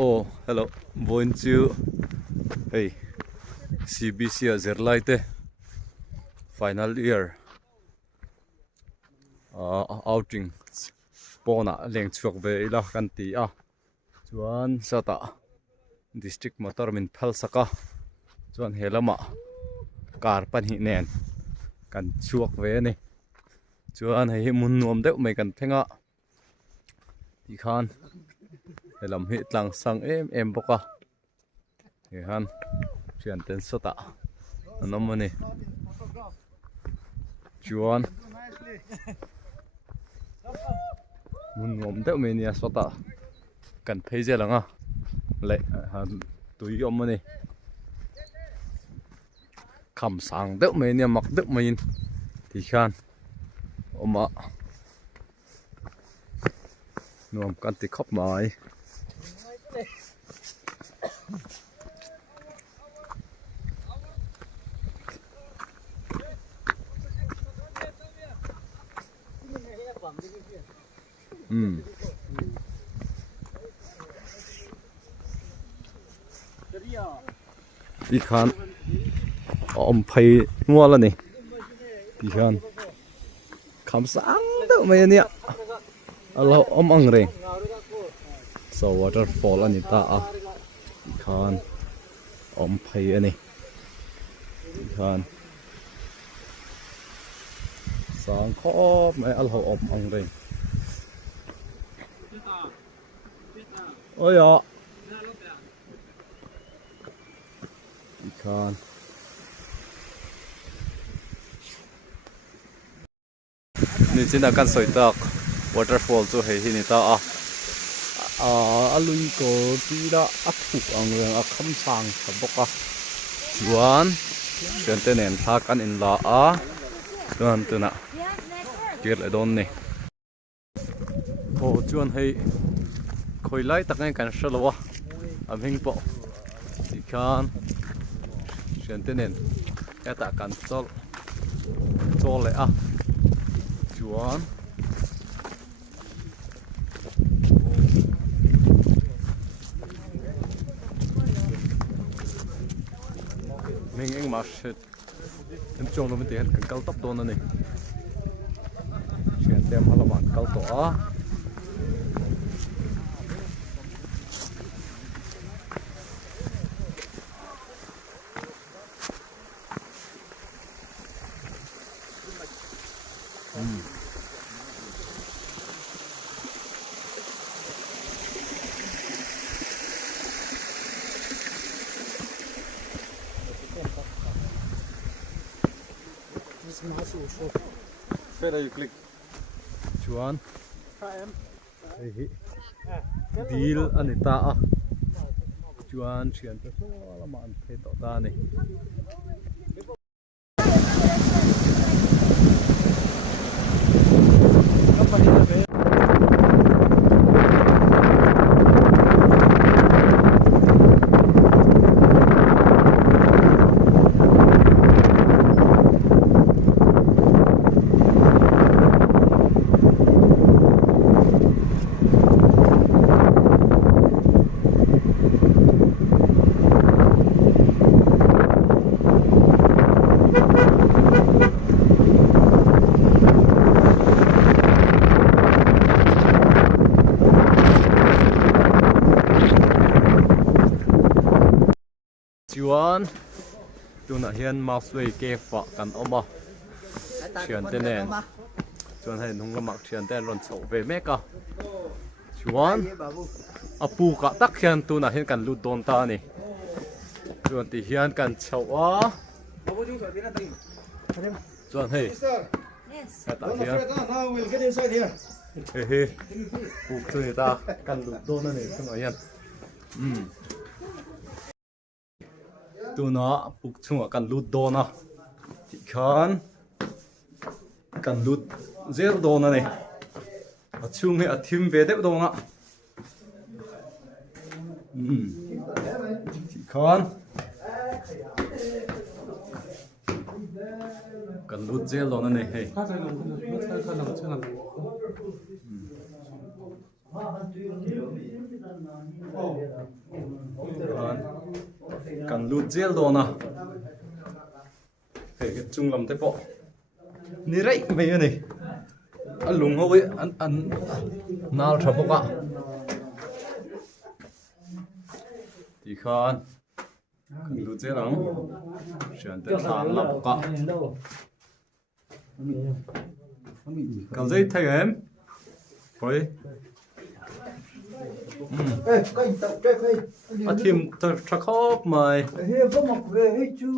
Oh, hello. Bonjour. Hey, CBC Azerlaite. Final year. Outing. Pona leng chuak ve ila kan ti a. Chuan sata district motor min phal saka. Chuan helama car pan hi nen kan chuak ve ni. Chuan hei mun nuam deuh mai kan thenga. Ti khan helam hi tlang sang em boka. He han chian ten sota anomani. Chuan mun nuam deuh mai ni a sota kan phei zelanga le han tui omani kham sang deuh mai ni mak deuh mai in ti khan oma nuam kan ti khop mai Ti khan om phei ngua la ni ti khan kham sang deuh mai ania alo om ang re so waterfall ani ta a ti khan om phei ani ti khan sang khop mai al ho om ang re ôi ạ ti khan ni china kan soi tak waterfall chu hei hi ni ta a lui ko ti da a thuk ang reng a kham sang thaboka chuan chen te nen tha kan in la a chuan tuna kir le don ni ho chuan hei khoi lai tak ngai kan shalowa am hing po ti khan chen te nen ka ta kan chol le a chuan mình anh mà em trông nó mới tiền cần cao tốc đôn này chuyển tem hay là bạn cao tỏa Phê đây click chuan deal ani ta a chuan chian te so la man the to ta ni chuan tuna hian Mouseway Cave kan oma chian te nen chuan hei nung lamak chian te ron chho ve meka chuan apu ka tak hian tuna hian kan lut don ta ni chuan ti hian kan chho a chuan hei ta hian he puk tu ni ta kan lut don ani chung hian tuna puk chunga kan lut dona ti khan kan lut zer dona ne a chung he a thim ve deuh donga ti khan kan lut zel dona ne hei lu zel do na hey cái chung lam te po ni rei mai ani an lung ho we an nal tha po ka ti khan lu zel ang shan te than la po ka Cầu dây thay em rồi thêm chắc khóc mày có một về hết chú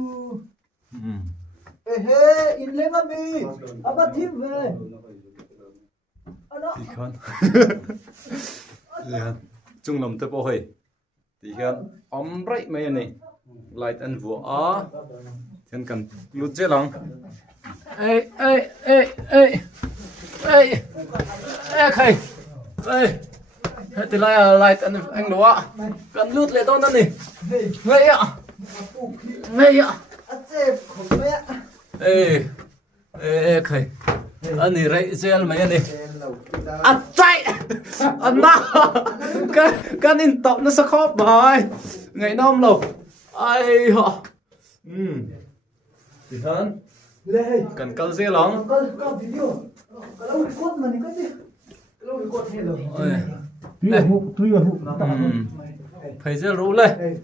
in lên mà mi bắt thêm về thì con chung lòng tới bộ hơi thì con ấm rậy mày này lại ăn vua á thiên cần lút chết lòng ê khơi ê thì lại anh đó cần lút lại tôi nè ngay ạ ê khơi anh này rậy gel mày này à chạy anh na cái in tập nó sẽ khó bài ngày năm rồi ai họ thì hơn cần câu dê lắm phải dê rú lên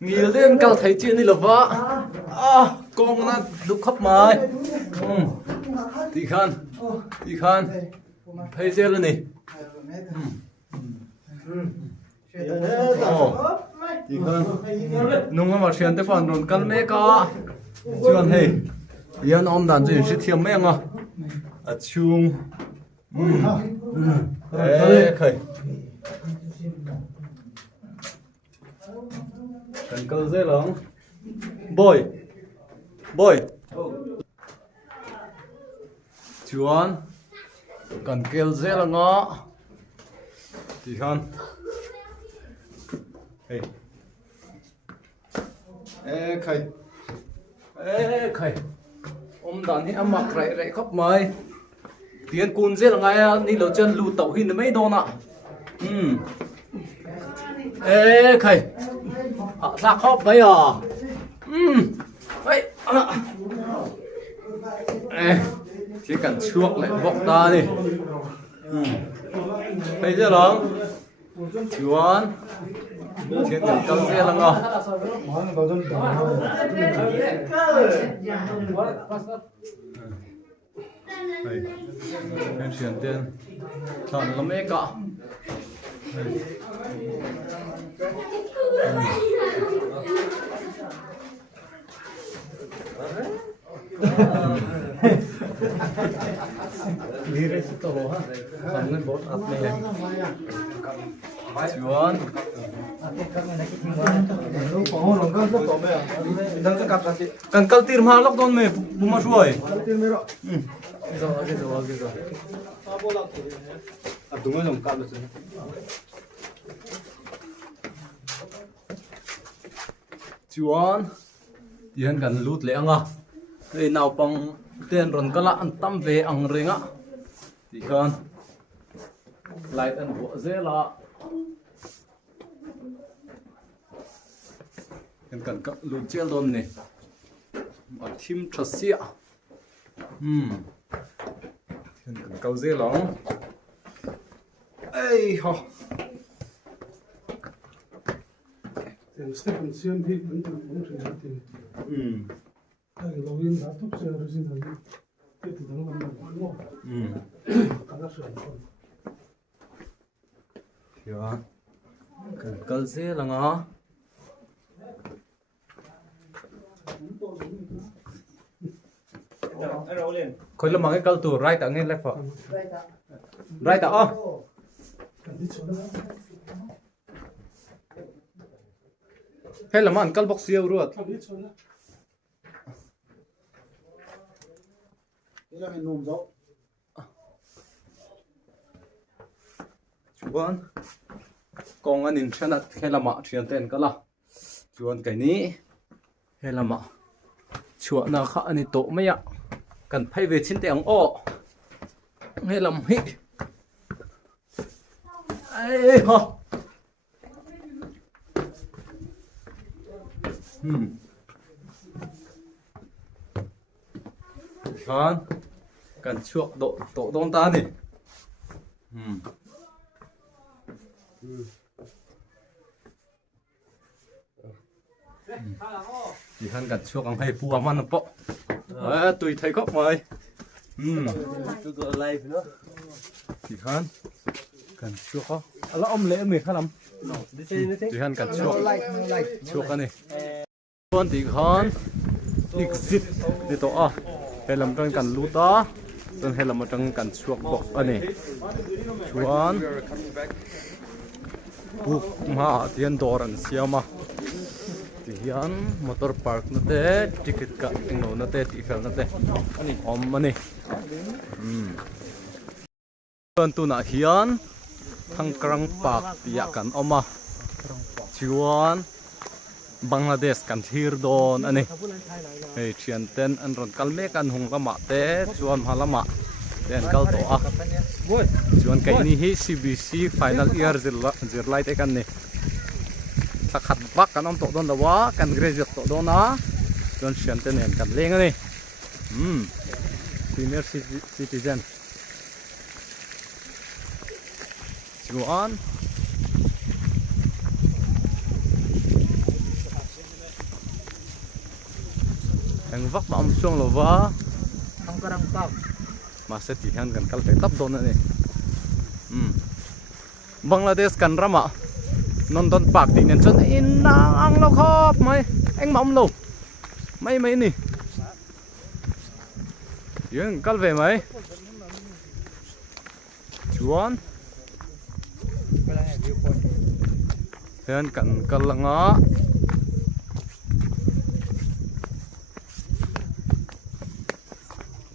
nghĩ lên câu thấy chuyện đi là vợ con nó đục khắp mày thì khăn phải dê lên này thì hơn nung mà chuyện tới phần rồi căn mấy có chuyện hay yên ông đàn gì sẽ thiêm mấy à chung khởi cần câu dễ lắm bồi chuan cần kêu dễ là ngõ thì hơn hey khơi đàn hi mặc rậy khóc mày tiền cùn giết là ngay đi lột chân lù tẩu hin mấy đô nọ khơi ra khóc bây giờ chỉ cần chuộc lại vọng ta đi thấy chưa đó chuan chuyện cần câu xe là ngon em chuyển tiền chọn lắm ấy cọ đi ra tổ ha xong lên bốt ấp này chuan cần câu tiền mà lóc con mày bùm mà xuôi đúng rồi dùng cặp được chuan tiền cần lút lẹ ngà đây nào bằng tiền rồi có lạ tâm về ăn riêng á thì con lại ăn bộ dễ là cần lút chia luôn này mà thêm chặt xịa cần câu dễ lắm ê ho Stefan Sian thì vẫn còn chuyện thì cái lối in đã thúc xe rồi xin thằng cái từ tháng năm năm ngon cả nó sửa rồi hiểu cần câu dễ là ngó khối là cái câu tủ right ở ngay left phải right ở hay là màn câu bọc siêu rồi chuan con anh in chân hay là mạ chuyện tên cái là chuan cái ní hay là mạ chuan nào khác anh tổ mấy ạ cần phải về trên tiền ô hay làm hị ấy ho Kan kan chuak do to don ta ni thì hắn gặt chuộc ang hay pu aman na po tui thai khóc mày thì hắn gặt chuộc ho ala om le mi khalam thì hắn gặt chuộc anh này con thì hắn exit đi to à hay làm trong cần lú đó nên hay làm trong cần chuộc bọc anh này chuan buộc mà tiền đô siêu mà hian motor park na te ticket ka englo na te ti fel na te ani om mani tu na hian thangkrang park tia kan oma chuan Bangladesh kan thir don ani hei thian ten an ron kalme kan hung lama te chuan halama ten kal to a chuan kai ni hi CBC final year zirlai te kan ni takhat bak kan om to don dawa kan graduate to don na don sian ten en kan leng ani senior citizen chuan ang vak ma om song lova ang karang pak ma se ti han kan kal te tap don ani Bangladesh kan rama non don park thì nên chân in ang lo khop mày anh mong lo mấy mấy nè dương cắt về mấy chuan then cận cận là ngó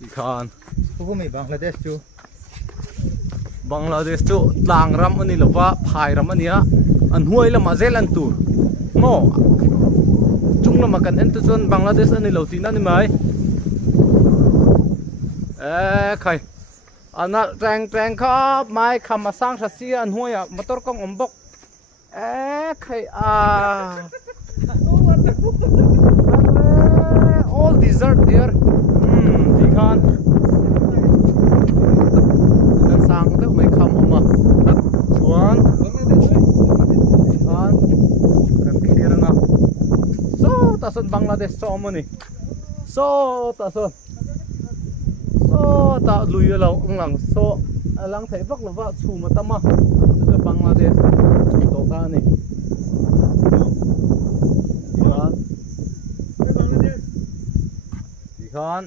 ikan Hukumi Bangladesh chu Bangladesh chu lang ram ani lova phai ram ania an huai lama zel an tur mo chung lama kan en tu chon Bangladesh ani lo tin ani mai khai ana treng khop mai kham sang tha sia an huai a motor kong ombok khai all desert there ikan sang te mai kham oma chuan kan khiranga so ta son Bangladesh so mani so ta luya lo ang so alang thai vak lova chu matama to Bangladesh to ta ni ikan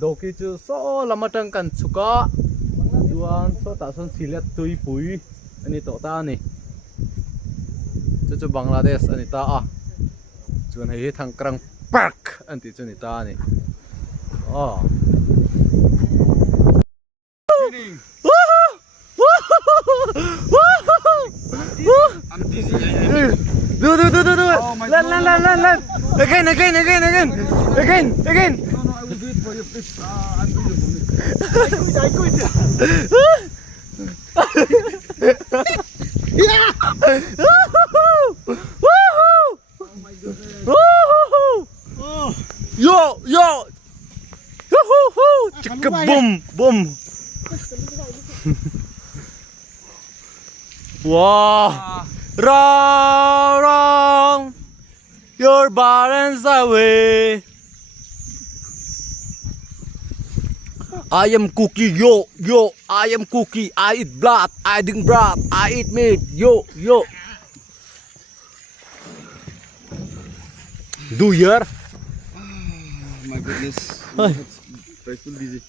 doki chu so lamatang kan chuka chuan so ta son silet tui pui ani to ta ni chu Bangladesh ani ta a chuan hei thangkrang park anti chu ni ta ni I'm dizzy. Do. Land. Again. No, I will do it for you, please. I'm doing it. I quit. Yeah! Oh my goodness. Yo! Chicka boom! Wow! Wrong! Your balance away. I am cookie, yo. I am cookie. I eat blood. I drink blood. I eat meat, yo. Do here? My goodness. Very busy.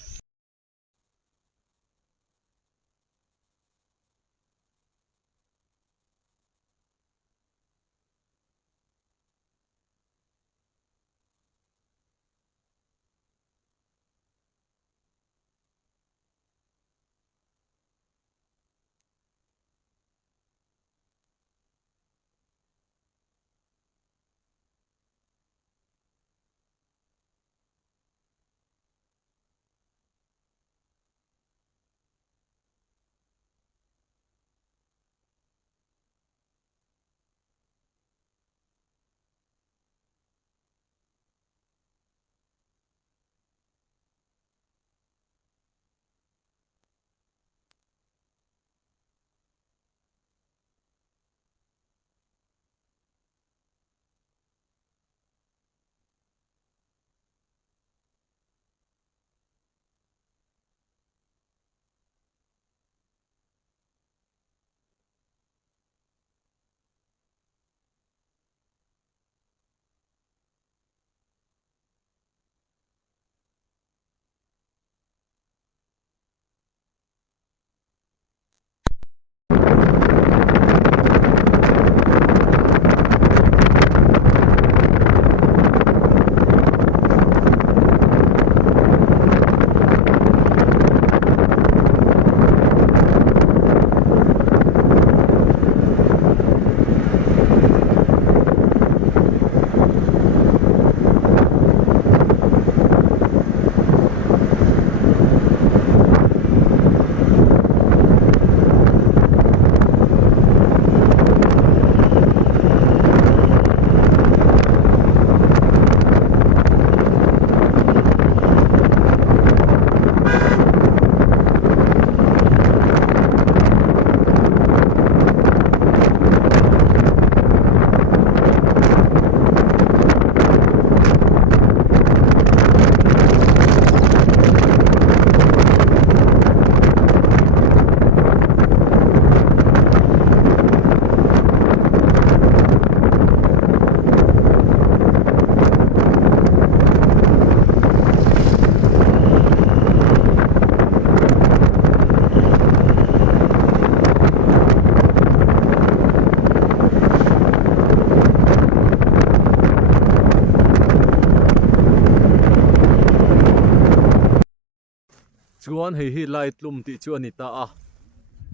chuan hei hi lai tlum ti chu ani ta a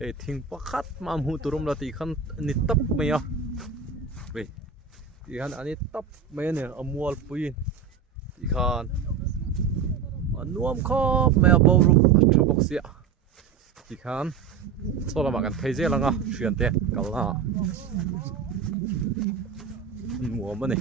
e thing pakhat ma mu turum la ti khan ani tap mai a ve ti khan ani tap mai ne amwal puin ti khan anuam khop mai a boru thu bok sia ti khan chola ma kan thei je langa hrian te kalna muam ani